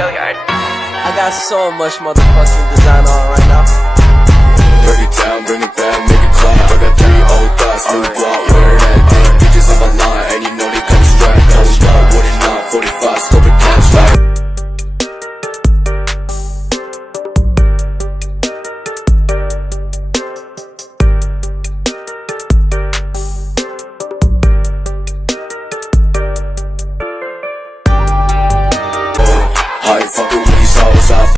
I got so much motherfucking design on right now. Break it down, bring it back, make it clap. I got 3 old thoughts, new guap, where that thing. Bitches on my line, and you know they come strapped. Hold up, what it not, 45, scope it cash like. Hi, fuck it with these hoes up.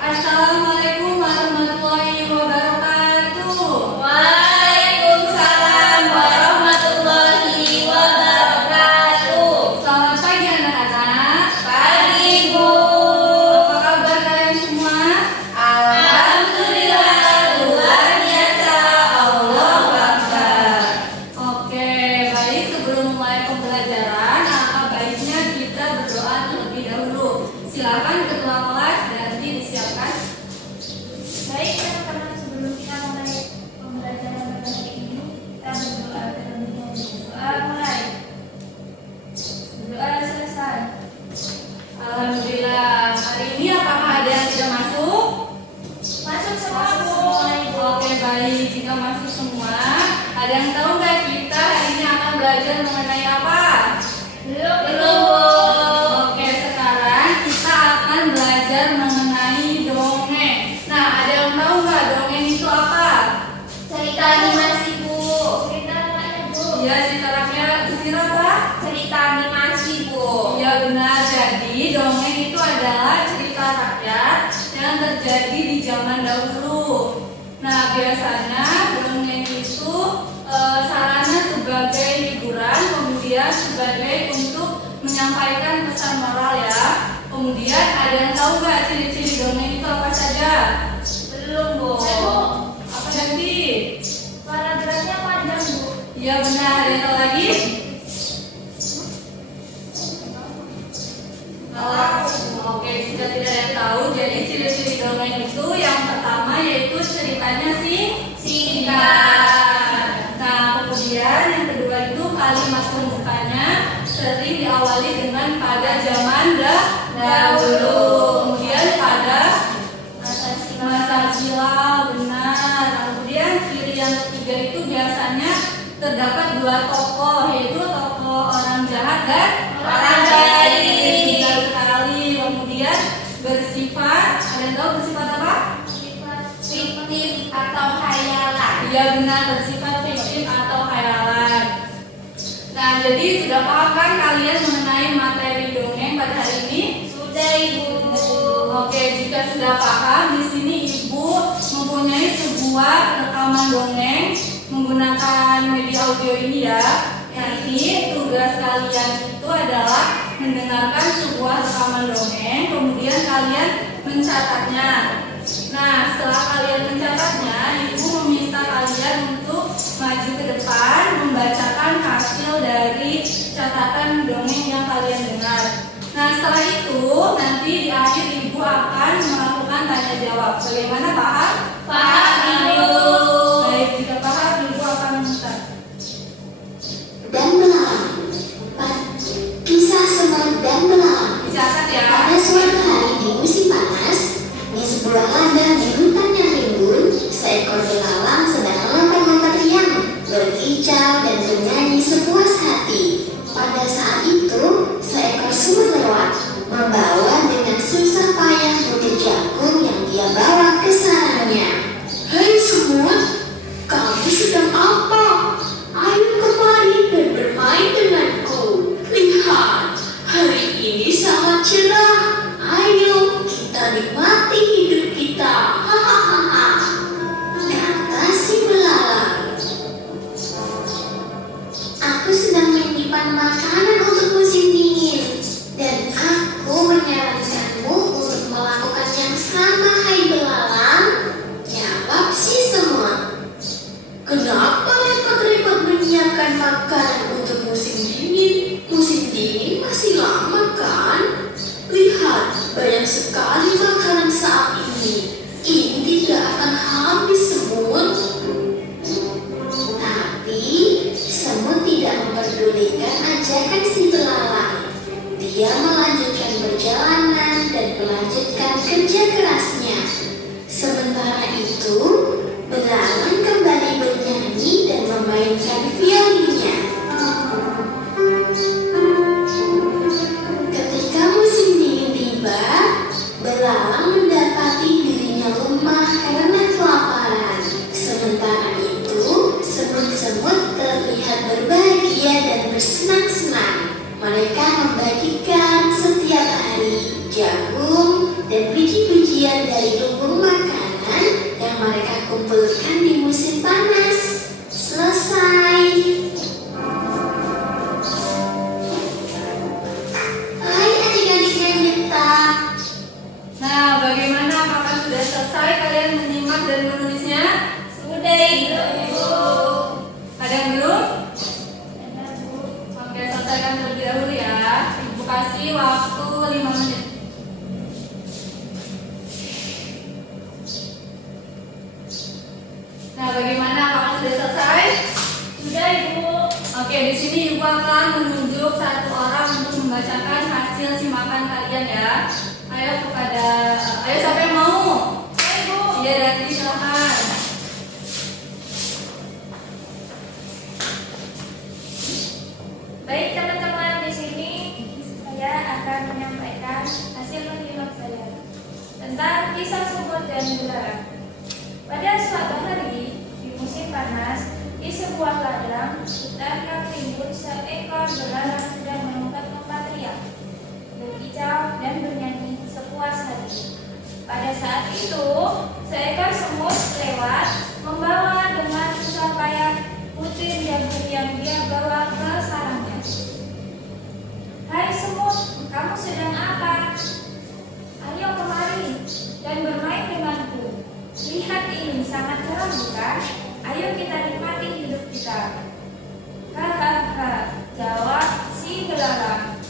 Assalamualaikum warahmatullahi wabarakatuh. Waalaikumsalam warahmatullahi wabarakatuh. Selamat pagi anak-anak. Pagi Bu. Apa kabar kalian semua? Alhamdulillah luar biasa. Allahu Akbar. Oke, baik, sebelum mulai pembelajaran, alangkah baiknya kita berdoa terlebih dahulu. Silakan ketua kelas dan disiapkan. Baik teman-teman, sebelum kita mulai pembelajaran pada hari ini, kita berdoa terlebih dahulu. Doa mulai. Doa selesai. Alhamdulillah. Hari ini apakah ada yang tidak masuk? Masuk semua Bu. Oke, baik. Jika masuk semua, ada yang tahu nggak kita hari ini akan belajar mengenai apa? Belum. Oke, sekarang kita akan belajar mengenai dongeng. Nah, ada yang tahu nggak dongeng itu apa? Cerita animasi Bu. Cerita rakyat Bu. Ya, cerita rakyat. Istilah apa? Cerita animasi Bu. Ya, benar. Jadi dongeng itu adalah cerita rakyat yang terjadi di zaman dahulu. Nah, biasanya dongeng itu sarana sebagai hiburan, kemudian sebagai untuk menyampaikan pesan moral ya. Kemudian ada yang tahu nggak ciri-ciri dongeng itu apa saja? Belum Bu. Apa nanti? Paragrafnya panjang Bu. Ya benar. Ada yang tahu lagi? Oke, jika tidak ada yang tahu, jadi ciri-ciri dongeng itu yang pertama yaitu ceritanya singkat. Nah, kemudian yang kedua itu kalimat pembukanya sering diawali dengan pada zaman dahulu. Kemudian pada masa silam, benar. Kemudian ciri yang ketiga itu biasanya terdapat 2 tokoh, yaitu tokoh orang jahat dan orang baik. Kemudian bersifat, ada yang tahu bersifat apa? Fiktif atau khayalan. Iya benar, bersifat fiktif atau khayalan. Nah, jadi sudah paham kan kalian mengenai materi dongeng pada hari ini? Sudah Ibu. Oke, jika sudah paham, di sini Ibu mempunyai sebuah rekaman dongeng menggunakan media audio ini ya. Nanti tugas kalian itu adalah mendengarkan sebuah rekaman dongeng, kemudian kalian mencatatnya. Nah, setelah kalian mencatatnya, Ibu meminta kalian untuk maju ke depan membacakan hasil dari catatan dongeng yang kalian dengar. Nah, setelah itu nanti di akhir Ibu akan melakukan tanya jawab. Bagaimana, paham? Paham Ibu. Baik, jika paham Ibu akan meminta. Dan belalang. Kisah Semut dan Belalang. Dicatat ya. Pada suatu hari di musim panas, di sebuah ladang di hutan yang rimbun, seekor belalang sedang lompat-lompat riang, berkicau dan bernyanyi sepuas hati. Pada saat itu, seekor semut lewat, membawa dengan susah payah butir jagung yang dia bawa ke sarangnya. Hei semut, kamu sedang apa? Ayo kemari dan bermain denganku. Lihat, hari ini sangat cerah. Ayo kita nikmati hidup kita. Hahaha. Kata si belalang. Aku sedang menyimpan makanan untuk musim dingin, dan aku menyarankanmu untuk melakukan yang sama, hai belalang. Jawab si semut. Kenapa repot-repot menyiapkan makanan untuk musim dingin? Musim dingin masih lama kan? Lihat, banyak sekali makanan saat ini. Ini tidak akan habis semut. Tapi semut tidak memperdulikan ajakan si belalang. Dia melanjutkan berjalan Mereka membagikan setiap hari jagung dan biji-bijian dari lumbung makanan yang mereka kumpulkan di musim panas. Selesai. Hai adik-adik yang pintar. Nah, bagaimana? Apakah sudah selesai kalian menyimak dan menulisnya? Sudah Ibu. Ada yang belum? Oke, selesaikan terlebih dahulu ya. Ibu kasih waktu 5 menit. Nah, bagaimana? Apakah sudah selesai? Sudah Ibu. Oke, di sini Ibu akan menunjuk satu orang untuk membacakan hasil simakan kalian ya. Ayo siapa yang mau? Saya Ibu. Iya, Rati, silakan. Baik teman-teman, di sini saya akan menyampaikan hasil menyimak saya tentang kisah semut dan belalang. Pada suatu hari di musim panas, di sebuah ladang hutan yang rimbun, seekor belalang sedang melompat-lompat riang, berkicau dan bernyanyi sepuas hati. Pada saat itu, seekor semut lewat membawa dengan susah payah butir jagung yang dia bawa ke sarangnya. Hai semut, kamu sedang apa? Ayo kemari dan bermain denganku. Lihat ini sangat cerah bukan? Ayo kita nikmati hidup kita. Hahaha, jawab si belalang.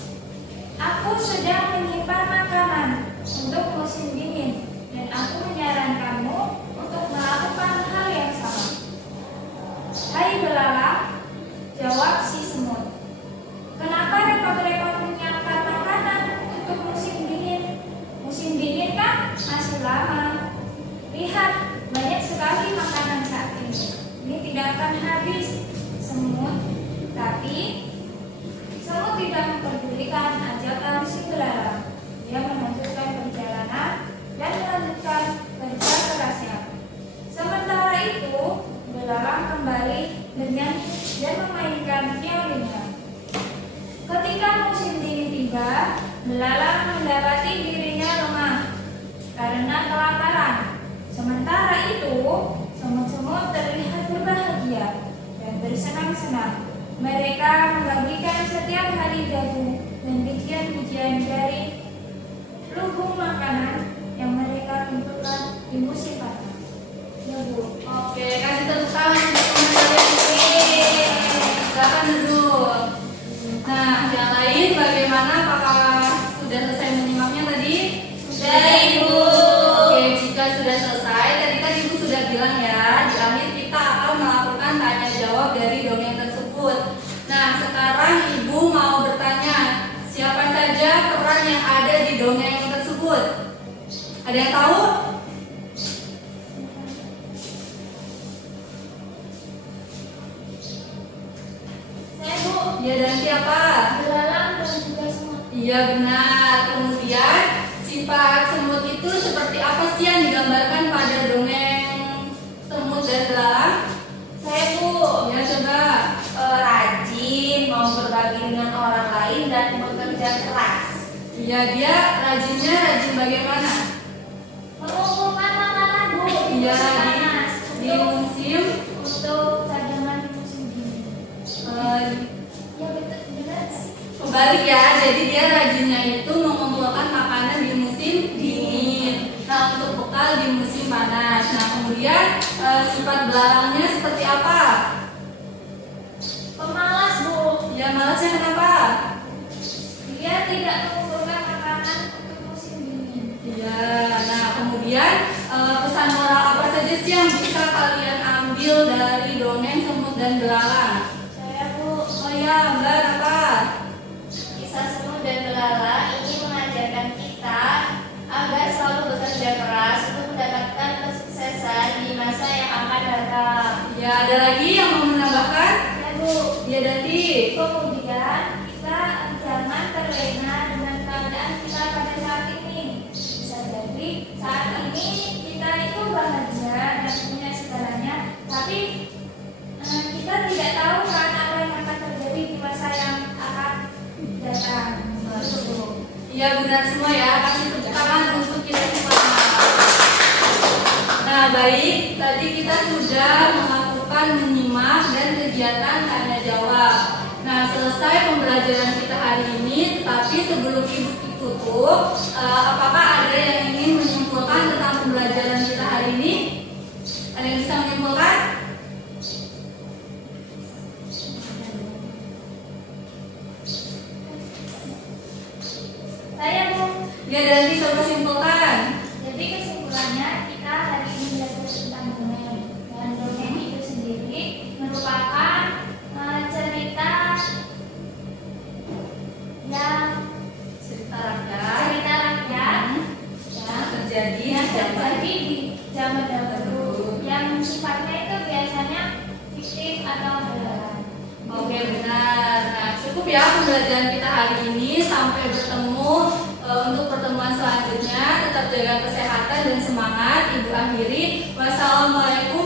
Aku sedang menyimpan makanan untuk musim dingin dan aku menyarankanmu untuk melakukan hal yang sama. Hai belalang, jawab si semut. Kenapa repot-repot menyiapkan makanan untuk musim dingin? Musim dingin kan masih lama. Lihat, banyak sekali makanan saat ini. Ini tidak akan habis, semut. Tapi semut tidak memperdulikan ajakan si belalang. Dia melanjutkan perjalanan dan melanjutkan kerja kerasnya. Sementara itu, belalang kembali bernyanyi dan memainkan violinnya. Ketika musim dingin tiba, belalang mendapati dirinya lemah karena kelaparan. Sementara itu, semut-semut terlihat berbahagia dan bersenang-senang. Mereka membagikan setiap hari jagung dan bijian-bijian dari lumbung makanan yang mereka kumpulkan di musim panas. Ya Bu. Oke, kasih tepuk tangan untuk teman-teman ini. Silakan duduk. Nah, yang lain bagaimana? Apakah sudah selesai menyimaknya tadi? Sudah, Ibu. Oke, jika sudah selesai, tadi kan Ibu sudah bilang ya, di akhir kita akan melakukan tanya jawab dari dongeng tersebut. Nah, sekarang Ibu mau bertanya, siapa saja peran yang ada di dongeng tersebut? Ada yang tahu? Saya Bu. Iya, dan siapa? Belalang dan juga semut. Iya, benar. Kemudian sifat semut itu seperti apa sih yang digambarkan pada dongeng semut dan belalang? Saya Bu. Ya, coba. Rajin, mau berbagi dengan orang lain dan bekerja keras. Iya, dia rajin bagaimana? Mengumpulkan makanan Bu di Iya, musim panas di musim untuk cadangan di musim dingin. Ya benar sih. kebalik ya. Jadi dia rajinnya itu mengumpulkan makanan di musim dingin. Nah, untuk bekal di musim panas. Nah, kemudian sifat belalangnya seperti apa? Pemalas Bu. Ya, malasnya kenapa? Dia tidak mengumpulkan makanan untuk musim dingin. Iya. Nah, kemudian pesan moral apa saja sih yang bisa kalian ambil dari dongeng semut dan belalang? Saya Bu. Oh ya, Mbak, apa? Kisah semut dan belalang ini mengajarkan kita agar selalu bekerja keras untuk mendapatkan kesuksesan di masa yang akan datang. Ya, ada lagi yang mau menambahkan? Ya Bu. Ya, Dati. Kemudian Ya benar semua ya, kasih tepuk tangan untuk kita semua. Nah baik, tadi kita sudah melakukan menyimak dan kegiatan tanya jawab. Nah selesai pembelajaran kita hari ini, tetapi sebelum ibu tutup, apakah ada yang ingin menyimpulkan tentang pembelajaran kita hari ini? Ada yang bisa menyimpulkan? Saya Bu. Ya nanti coba simpulkan. Jadi kesimpulannya kita hari ini belajar tentang dongeng. Dan dongeng itu sendiri merupakan cerita yang Cerita rakyat yang terjadi terjadi di zaman dahulu yang sifatnya itu biasanya fiktif atau beneran. Oke benar. Nah cukup ya pembelajaran kita hari ini. Sampai bertemu untuk pertemuan selanjutnya. Tetap jaga kesehatan dan semangat. Ibu akhiri. Wassalamualaikum